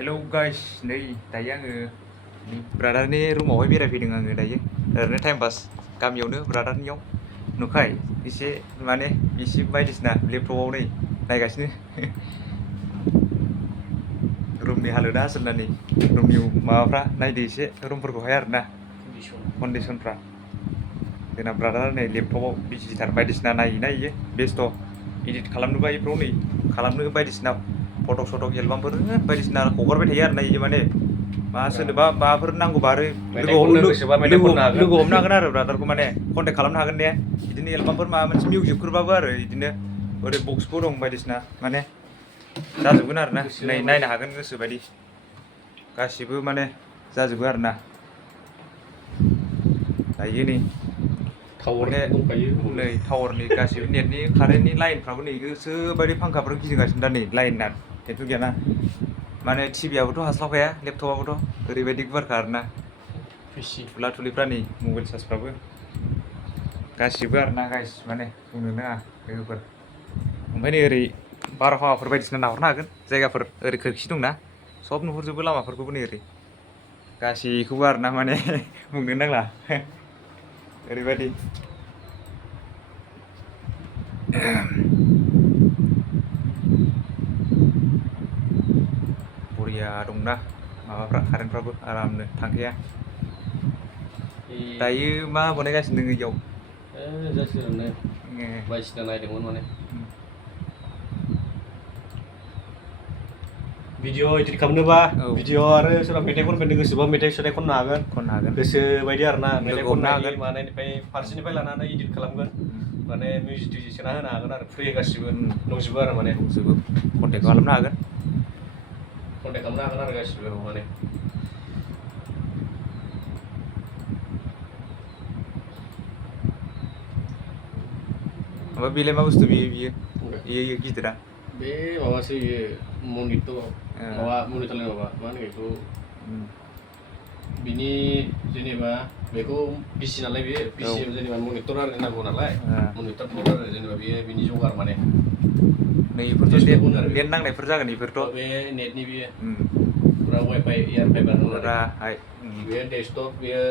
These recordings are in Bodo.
हेलौ गाइस नै दायो आङो ब्रादारनि रुमावहाय बेरायफैदों आङो दायो ओरैनो टाइम पास गामियावनो ब्रादारनियाव नुखाय एसे माने एसे बायदिसिना लेपटपाव नै नायगासिनो रुमनि हालोदा आसोलना नै रुमनि माबाफ्रा नायदो एसे रुमफोरखौहाय आरोना कन्डिसनफ्रा जोंना ब्रादारा नै लेपटपाव बिजिथार बायदिसिना नायोना इयो बेस्थ' इडिट खालामनोबा इफ्राव नै खालामनो बायदिसिना फटक सटक एलबामफोर बायदिसिना हगारबाय थायो आरोना इयो माने मा सोरनोबा माबाफोर नांगौबा आरो लोगो हमनो हागोन आरो ब्रादारखौ माने कन्टेक्ट खालामनो हागोन ने बिदिनो एलबामफोर माबा मोनसे मिउजिकफोरबाबो आरो बिदिनो ओरै बक्सबो दं बायदिसिना माने जाजोबगोन आरोना नै नायनो हागोन गोसोबायदि गासिबो माने जाजोबो आरोना दायो नै माने नै टावारनि गासिबो नेटनि कारेन्टनि लाइनफ्राबो नै गोसोबायदि फांखाफोर गिदिंगासिनो दा नै लाइनना टेनसन गैयाना माने टिभिआबोथ' हास्लाबखाया लेपटपाबोथ' ओरैबायदि गुवारखा आरोना थुला थुलिफ्रा नै मबाइल चार्जफ्राबो गासिबो आरोना गाइस माने बुंनो नाङा लोगोफोर ओमफ्राय नै ओरै बारहावाफोर बायदिसिना नाहरनो हागोन जायगाफोर ओरै खोरखि दंना सब नुहुरजोबो लामाफोरखौबो नै ओरै गासैखौबो आरोना माने बुंनो नांला ओरैबायदि बरिया दंना माबाफ्रा कारेन्टफ्राबो आरामनो थांखाया दायो मा बानायगासिनो नोङो इयाव जासिगोन बायदिसिना नायदोंमोन माने भिडिअ इडिट खालामनोबा भिडिअ आरो सोरबा मेथाइ खननो गोसोबा मेथाइ सोनाय खननो हागोन गोसो बायदि आरोना मेथाइ खननायनि मानायनिफ्राय फारसेनिफ्राय लानानै इडिट खालामगोन माने मिउजिक टिउजिक सोना होनो हागोन आरो फ्रि गासिबो दंजोबो आरो माने दंजोबो कन्टेक्ट खालामनो हागोन आरो गासिबो माने ओमफ्राय बेलाय मा बुस्थु बियो गिदिरा बे माबासो बियो मनिटर माबा मनिटरलाय माबा मा होनो बेखौ बिनि जेनेबा बेखौ बिसि नालाय बेयो बिसि जेनेबा मनिटर आरो नांगौ नालाय मनिटर आरो जेनेबा बेयो बिनि जगार माने नै बेफोरथ' नेट नांनायफोर जागोन बेफोरथ' बे नेटनि बेयो फुरा वाइफाइ एयार फाइबार बेयो डेस्कटप बेयो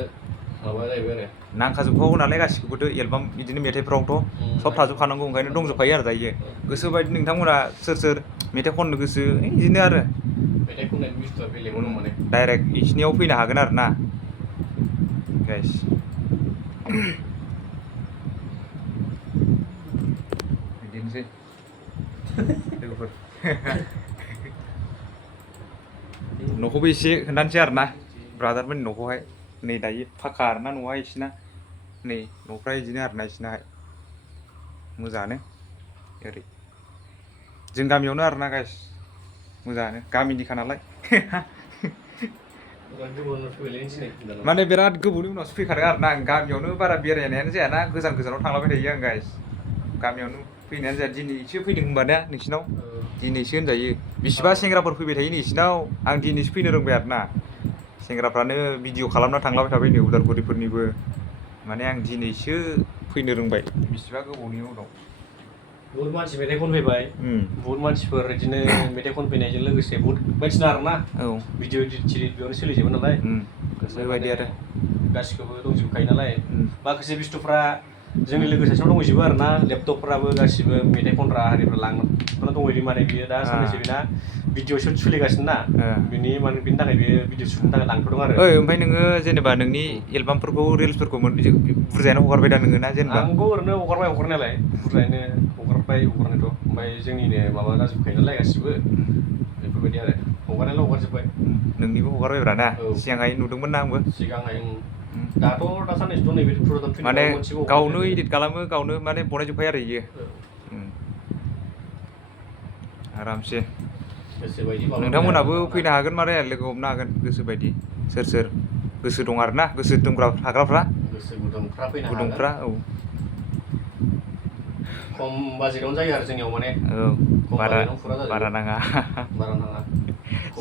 माबा जाहैबाय आरो नांखाजोबखागौ नालाय गासिखौबोथ' एलबाम बिदिनो मेथाइफ्रावथ' सब थाजोबखानांगौ ओंखायनो दंजोबखायो आरो दायो गोसोबायदि नोंथांमोना सोर मेथाइ खननो गोसो बिदिनो आरो मेथाइ खननायनि बुस्थुआ बेलेगाव दं माने डाइरेक्ट इसिनियाव फैनो हागोन आरो ना गाइस बिदिनोसै लोगोफोर न'खौबो एसे खोन्थानोसै आरोना ब्रादारमोननि न'खौहाय नै दायो फाखा आरोना न'आ इसिना नै न'फ्रा बिदिनो आरोना इसिनाहाय मोजाङानो ओरै जों गामियावनो आरोना गाइस मोजाङानो गामिनिखा नालाय माने बिराद गोबावनि उनावसो फैखादों आरोना आं गामियावनो बारा बेरायनायानो जायाना गोजानाव थांलाबाय थायो आं गाइस गामियावनो फैनायानो जाया दिनैसो फैदों होनबा ना नोंसिनाव दिनैसो होनजायो बिसिबा सेंग्राफोर फैबाय थायो नोंसिनाव आं दिनैसो फैनो रोंबाय आरोना सेंग्राफ्रानो भिडिअ खालामना थांलाबाय थाबाय नै उदालगुरिफोरनिबो माने आं दिनैसो फैनो रोंबाय बिसिबा गोबावनि उनाव बहुत मानसि मेथाइ खनफैबाय बहुत मानसिफोर बिदिनो मेथाइ खनफैनायजों लोगोसे बहुत बायदिसिना आरोना भिडिअ इडिट बेयावनो सोलिजोबो नालाय गोसोबायदि आरो गासिखौबो दंजोबखायो नालाय माखासे बुस्थुफ्रा जोंनि लोगो सासेनाव दंजोबो आरोना लेपटपफ्राबो गासिबो मेथाइ खनग्रा हारिफ्रा लांना दंहैयो माने बियो दा साननैसो बेना भिडिअ शुट सोलिगासिनो ना बिनि थाखाय बियो भिडिअ शुटनि थाखाय लांथ'दों आरो ओमफ्राय नोङो जेनेबा नोंनि एलबामफोरखौ रिल्सफोरखौ बुरजायानो हगारबाय दा नोङो ना जेनेबा आंबो ओरैनो हगारबाय हगारनायालाय बुरजायैनो हगारबाय हगारनायथ' ओमफ्राय जोंनिनो माबा जाजोबखायो नालाय गासिबो बेफोरबायदि आरो हगारनायालाय हगारजोब्बाय नोंनिबो हगारबायब्रा ना सिगांहाय नुदोंमोन ना आंबो सिगांहाय दाथ' दा साननैसोथ' नैबे माने गावनो इडिट खालामो गावनो माने बनायजोबखायो आरो इयो आरामसे नोंथांमोनहाबो फैनो हागोन माने लोगो हमनो हागोन गोसोबायदि सोर गोसो दं आरोना गोसो दंग्रा थाग्राफ्रा गोसो गुदुंफ्रा फैनो हागोन गुदुंफ्रा खम बाजेटावनो जायो आरो जोंनियाव माने बारा नाङा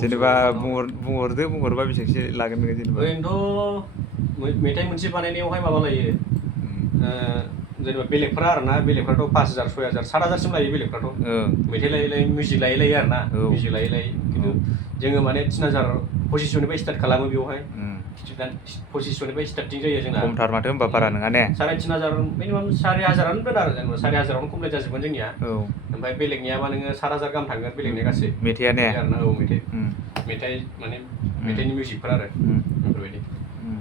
जेनेबा बुंहरबा बेसेबांसो लागोन नोङो जेनेबा ओरैनोथ' मेथाइ मोनसे बानायनायावहाय माबा लायो जेनेबा बेलेगफ्रा आरोना बेलेगफ्राथ' 5,000 6,000 7,000सिम लायो बेलेगफ्राथ' मेथाइ लायै मिउजिक लायै आरोना मिउजिक लायै खिन्थु जोङो माने 3000 पजिशननिफ्राय स्टार्ट खालामो बेवहाय उम 2500निफ्राय स्टार्टिं जायो जोंना खमथार माथो होनबा बारा नङा ने 3500 मिनिमाम 4000 दोन आरो जेनेबा 4000 कमप्लिट जाजोबगोन जोंनिया औ ओमफ्राय बेलेगनियाबा नोङो 4000 गाहाम थांगोन बेलेगनिया गासै मेथाइया ने आरोना औ उम मेथाइ माने मेथाइनि मिउजिकफोर आरो उम बेफोरबायदि उम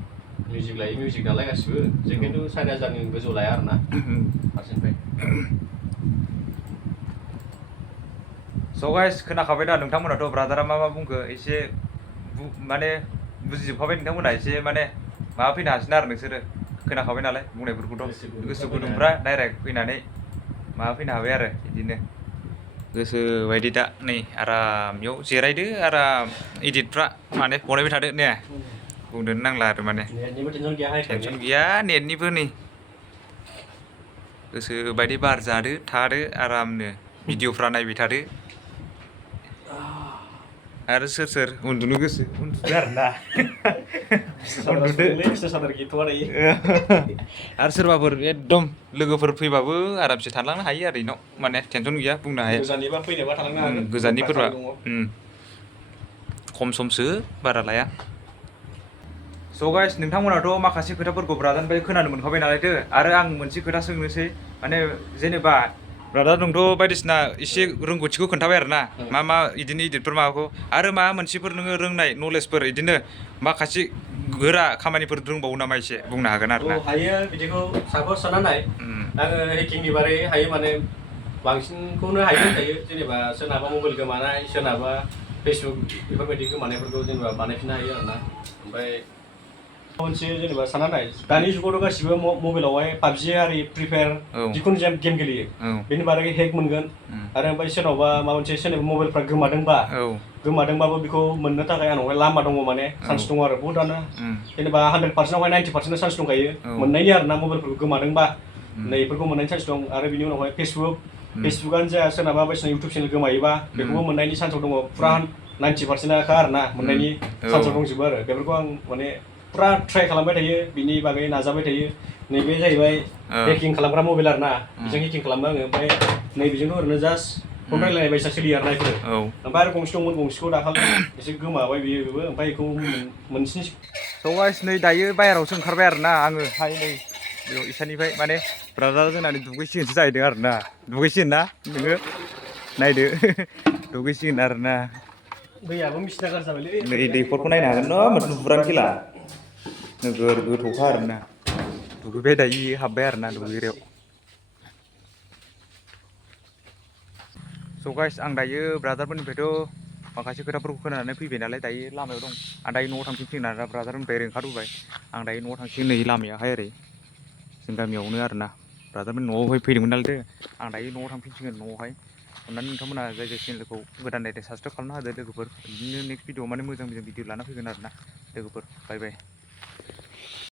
मिउजिक लायै मिउजिक नालाय गासिबो जों खिन्थु 4000नि गोजौ लाया आरोना फारसेनिफ्राय स' गाइस खोनाखाबाय दा नोंथांमोनाथ' ब्रादारा मा बुंखो एसे माने बुजिजोबखाबाय नोंथांमोना एसे माने माबा फैनो हासिगोन आरो नोंसोरो खोनाखाबाय नालाय बुंनायफोरखौथ' गोसो गुदुंफ्रा डाइरेक्ट फैनानै माबा फैनो हाबाय आरो बिदिनो गोसो बायदि दा नै आराम बेयाव जिरायदो आराम इडिटफ्रा माने बनायबाय थादो ने बुंनोनो नांला आरो माने नेटनिबो टेनसन गैया टेनसन गैया नेटनिबो नै गोसो बायदि बार जादो थादो आरामनो भिडिअफ्रा नायबाय थादो आरो सोर उन्दुनो गोसो उन्दुदो आरोना उन्दुदो आरो सोरबाफोर एकदम लोगोफोर फैबाबो आरामसे थालांनो हायो आरो इनाव माने टेनसन गैया बुंनो हाया गोजाननिबा फैनोबा थालांनो हागोन गोजाननिफोरबा खम समसो बारा लाया स' गाइस नोंथांमोनाथ' माखासे खोथाफोरखौ ब्रादारनिफ्राय खोनानो मोनखाबाय नालायथो आरो आं मोनसे खोथा सोंनोसै माने जेनेबा ब्रादार नोंथ' बायदिसिना एसे रोंगौथिखौ खोन्थाबाय आरो ना मा इदिनो इदिटफोर माबाखौ आरो माबा मोनसेफोर नोङो रोंनाय नलेजफोर इदिनो माखासे गोरा खामानिफोर रोंबावो नामा एसे बुंनो हागोन आरो ना हायो बिदिखौ सापस साननानै आङो हेकिंनि बारै हायो माने बांसिनखौनो हायो होनजायो जेनेबा सोरनाबा मबाइल गोमानाय सोरनाबा फेसबुक बेफोरबायदि गोमानायफोरखौ जेनेबा बानायफिननो हायो आरोना ओमफ्राय मोनसे जेनेबा साननानै दानि जुगावथ' गासिबो मबाइलावहाय पाबजि आरि फ्रि फायार जिखुनु गेम गेलेयो बेनि बारै हेक मोनगोन आरो ओमफ्राय सोरनावबा माबा मोनसे सोरनिबा मबाइलफ्रा गोमादोंबाबो बेखौ मोननो थाखाय आंनावहाय लामा दङ माने चान्स दङ आरो बहुतआनो जेनेबा 100%आवहाय 90% चान्स दंखायो मोननायनि आरोना मबाइलफोरखौ गोमादोंबा नैफोरखौ मोननायनि चान्स दं आरो बिनि उनावहाय फेसबुकआनो जाया सोरनाबा बायदिसिना इउटुब चेनेल गोमायोबा बेखौबो मोननायनि चान्सआव दङ फुरा 90%आखा आरोना मोननायनि चान्सआव दंजोबो आरो बेफोरखौ आं माने फुरा ट्राइ खालामबाय थायो बिनि बागै नाजाबाय थायो नैबे जाहैबाय हेकिं खालामग्रा मबाइल आरोना बेजों हेकिं खालामो आङो ओमफ्राय नैबेजोंथ' ओरैनो जास्ट फन रायलायनाय बायसा सोलियो आरोना बेफोरो ओमफ्राय आरो गंसे दंमोन गंसेखौ दाखालि एसे गोमाबाय बेबो ओमफ्राय बेखौ मोनसिन स' गाइस नै दायो बाहेरायावसो ओंखारबाय आरोना आङो हाय नै बेयाव इसानिफ्राय माने ब्रादार जोंना दुगैसिगोनसो जाहैदों आरोना दुगैसिगोन ना नोङो नायदो दुगैसिगोन आरोना दैयाबो मिसिना गाज्रि जाबायलै नै दैखरखौ नायनो हागोन न' नुहुरानो खेला नोगोर गोथौखा आरोना दुगैबाय दायो हाबबाय आरोना दुगैग्रायाव स' गाइस आं दायो ब्रादारफोरनिफ्रायथ' माखासे खोथाफोरखौ खोनानानै फैबाय नालाय दायो लामायाव दं आं दायो न'आव थांफिनसिगोन आरोना ब्रादारनिफ्राय ओंखारबोबाय आं दायो न'आव थांसिगोन नै लामायाहाय ओरै जों गामियावनो आरोना ब्रादारमोन न'आवहाय फैदोंमोन नालायथो आं दायो न'आव थांफिनसिगोन न'आवहाय अननानै नोंथांमोना जाय चेनेलखौ गोदान नायदों साबसक्राइब खालामना होदो लोगोफोर बिदिनो नेक्स्ट भिडिअ माने मोजां भिडिअ लाना फैगोन आरोना लोगोफोर बाय बाय